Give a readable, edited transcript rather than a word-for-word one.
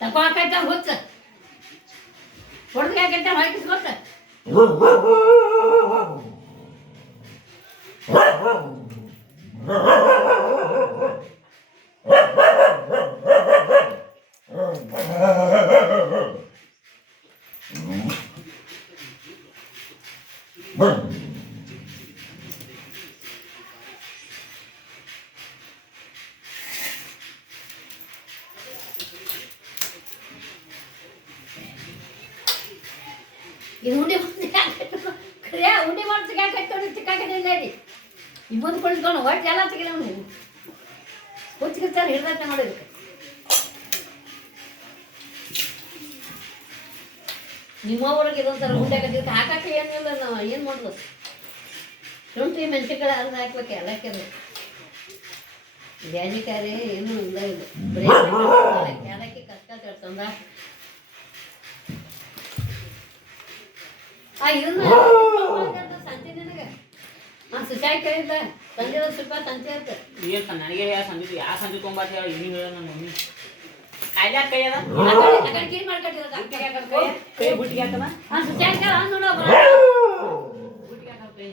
ತಕೋ ಹಾಕೈತ ಹುಚ್ಚ ಹೊಡೆದು ಯಾಕೈತೆ ಹಾಕಿಸ್ಕೊತ ಇದು ಉಂಡೆ ಖರೆ ಉಂಡೆ ಮಾಡ್ಸಕ್ಕೆ ಯಾಕೆ ಚಿಕ್ಕಾಕಿಲ್ಲ ರೀ ಇನ್ನೊಂದು ಕೊಡ್ಕೊಂಡು ಹೊಟ್ಟೆ ಎಲ್ಲ ತೆಗಿಲ್ಲ ನೀವು ಹುಚ್ಚಿರ್ತಾರೆ ಹಿಡ್ದತ್ತೆ ಮಾಡೋದಕ್ಕೆ ನಿಮ್ಮ ಊರಿಗೆ ಇದೊಂಥರ ಉಂಡೆ ಕತ್ತಿಗೆ ಹಾಕಕ್ಕೆ ಏನಿಲ್ಲ ನಾವು ಏನು ಮಾಡೋದು ಶುಂಠಿ ಮೆಣಸಿನ್ಕಾಯಿ ಅರ್ಧ ಹಾಕ್ಬೇಕು ಎಲ್ಲ ಹಾಕಿದ್ರೆ ಬ್ಯಾಜಿಕಾರಿ ಏನೂ ಇಲ್ಲ ಇಲ್ಲ ಬರೀ ಕ್ಯಾಲಕ್ಕಿ ಕಷ್ಟ ತಂದ ಇದನ್ನ ಸಂಜೆ ನನಗೆ ನಾನು ಸುಶಾಯಿ ಕೇಳಿದ್ದ ಸಂಜೆ ಸ್ವಲ್ಪ ಸಂಜೆ ಅಂತ ಏನು ನನಗೆ ಸಂಜೆ ಯಾವ ಸಂಜೆ ತೊಗೊಂಬಾರ್ದು ಹೇಳಿ ಇನ್ನೂ ಹೇಳ ನನ್ನ ಮಮ್ಮಿ ಕಾಯ್ದೆ ಕೈ ಅದ ಕೈ ಮಾಡ್ಕೊಟ್ಟಿರೋದು ಕೈ ಬುಟ್ಟಿಗೆ ಹಾಕದ ಸುಶಾಯಿ ನೋಡೋ ಬುಟ್ಟಿಗೆ ಹಾಕ ಕೈ